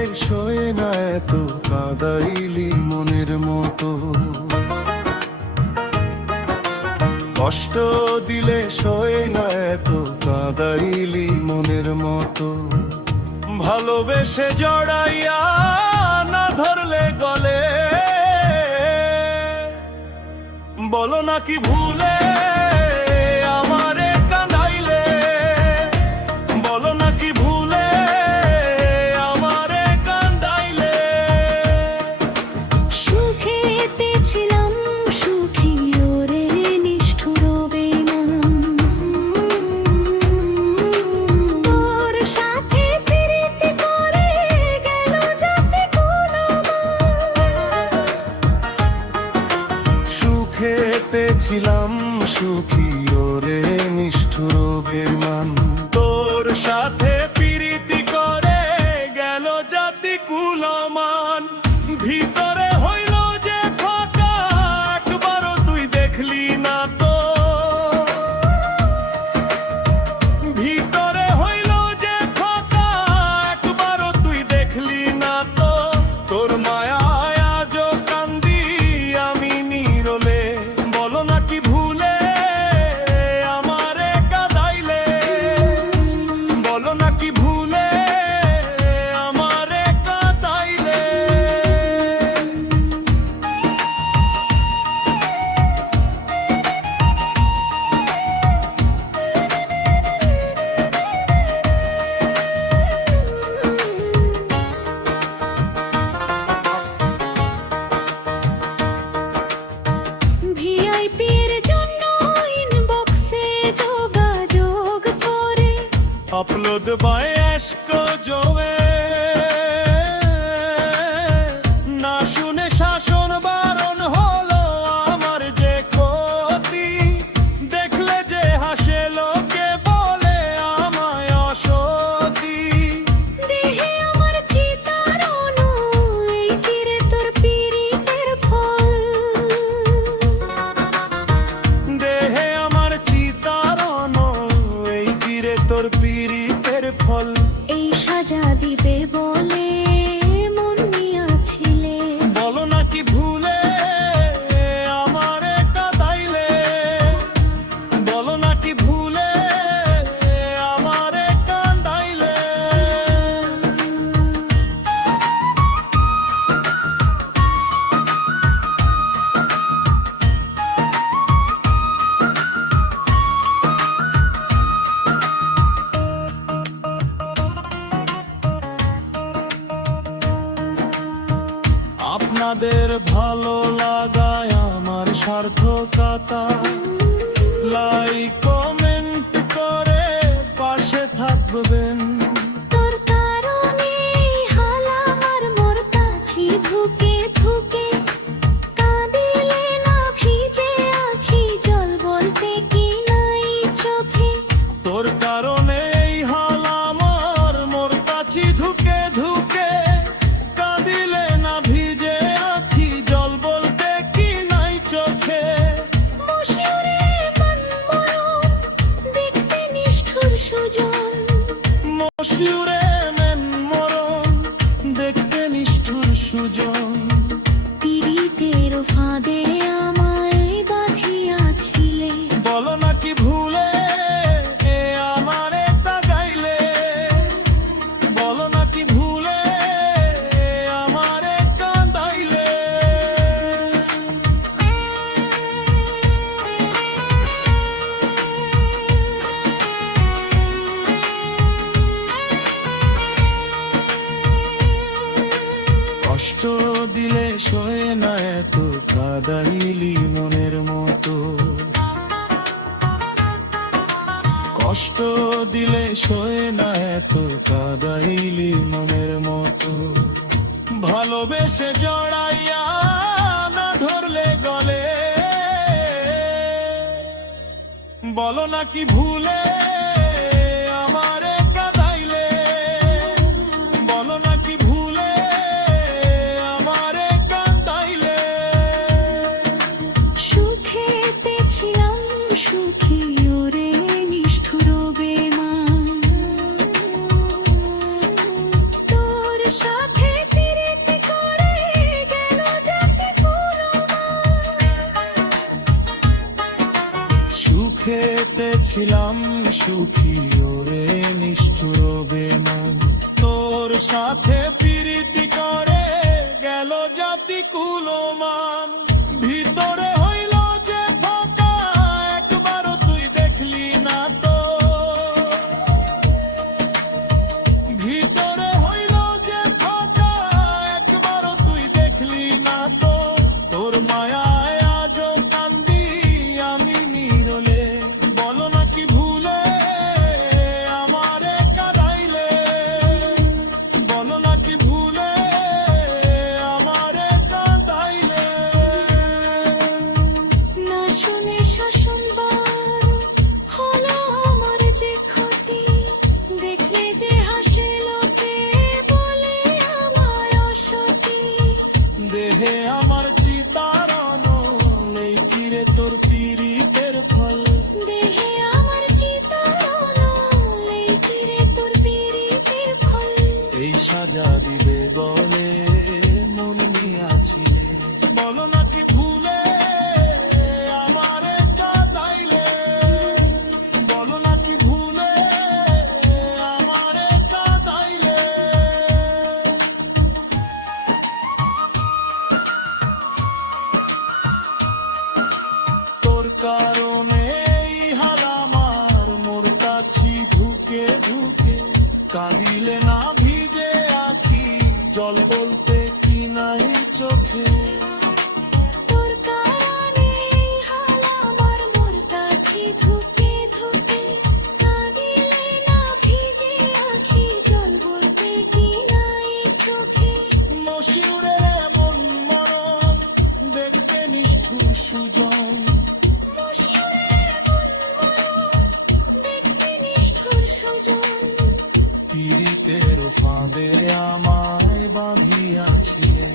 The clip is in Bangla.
দিলে সয়ে না এত কাঁদাইলি মনের মতো, কষ্ট দিলে সয়ে না এত কাঁদাইলি মনের মতো। ভালোবেসে জড়াইয়া না ধরলে গলে, বলো নাকি ভুলে আমারে কাঁদাইলে, বলো নাকি ভুলে আমারে কাঁদাইলে। সুখেতে ছিলাম সুখী ওরে নিষ্ঠুর বেঈমান, তোর সাথে প্রীতি করে গেল জাতি কুলমান। সুখেতে ছিলাম সুখী ওরে নিষ্ঠুর বেঈমান, তোর সাথে প্রীতি করে গেল জাতি কুলমান। ভিতরে হইল যে ফাঁকা একবারও তুই দেখলি না তো, ভিতরে হইল যে ফাঁকা একবারও তুই দেখলি না তো। তোর মায়ায় আজও কান্দি আমি নীরলে, বলো নাকি ভুলে আমারে কাঁদাইলে, বলো নাকি ভুলে আমারে কাঁদাইলে। ভিআইপির জন্য ইনবক্সে যোগাযোগ করে, আপলোড বয়স্ক জমে না শুনে শাসন বারণ হলো আমার যে ক্ষতি। দেখলে যে হাসে লোকে বলে আমায় অসতী, দেহে আমার চিতার অনু এই কিরে তোর পীড়িতের ফল। দেহে আমার চিতারণ এই গিরে তোর পীড়িতের ফল। এই সাজা দিবে বলে মন নিয়াছিলে, বলো নাকি ভুলে আমারে কাঁদাইলে, বলো নাকি ভুলে আমারে কাঁদাইলে। আপনাদের ভালো লাগায় আমার সার্থকতা, লাইক কমেন্ট করে পাশে থাকবেন। তোর কারণে হাল আমার মোর কাছে ধুকে ধুকে, কাঁদিলে না ভিজে আখি জল বলতে কি নাই চোখে। তোর কারণে এই হাল আমার মোর কাছে ধুকে ধুকে, কাঁদিলে না ভিজে আখি জল বলতে কি নাই চোখে। মশিউরে মন মরণ দেখতে নিষ্ঠুর সুজন, মশিউরে মেন মরণ দেখতে নিষ্ঠুর সুজন। পীড়িতের ফাঁদে আমায় বাঁধিয়াছিলে, বলো নাকি ভুলে আমারে তাগাইলে, বলো নাকি ভুলে আমারে কাঁদাইলে। কষ্ট দিলে সয়ে না এত কাঁদাইলি মনের মতো, কষ্ট দিলে সয়ে না এত কাঁদাইলি মনের মতো। ভালোবেসে জড়াইয়া না ধরলে গলে, বলো নাকি ভুলে আমারে কাঁদাইলে, বলো নাকি ভুলে আমারে কাঁদাইলে। সুখেতে ছিলাম সুখী ওরে নিষ্ঠুর বেঈমান, তোর সাথে সুখী ওরে নিষ্ঠুর বেমান তোর সাথে প্রীতি করে গেল জাতি কুলমান ভিতরে হইল যে ফাঁকা একবারও তুই দেখলি না তো ভিতরে হইল যে ফাঁকা একবারও তুই দেখলি না তো তোর মায়ায় আজও কান্দি আমি নিরলে বলো নাকি ভুলে আমারে কাঁদাইলে বলো নাকি ভুলে আমারে কাঁদাইলে না শুনে শাসনবার হলো আমার যে ক্ষতি দেখলে যে হাসে লোকে বলে আমায় অসতী দেহে আমার চিতারণ এই তীরে তোর পীড়িতের ফল দেহে আমার চিতারণ এই তীরে তোর পীড়িতের ফল এই সাজা দিবে বলে মন নিয়াছিলে বলো নাকি ভুলে আমারে কাঁদাইলে বলো নাকি ভুলে আমারে কাঁদাইলে তোর কারণে এই হাল আমার মোর কাছি ধুকে ধুকে কাঁদিলে না ভিজে আখি জল বলতে কি নাই চোখে তোর কারণে হাল আমার মোর কাছে ধুকে ধুকে কাঁদিলে না ভিজে আখি জল বলতে কি নাই চোখে মশিউরের এমন মরণ দেখতে নিষ্ঠুর সুজন মশিউরের মন দেখতে নিষ্ঠুর সুজন পীড়িতের ফাঁদে আমায় বাঁধিয়াছিলে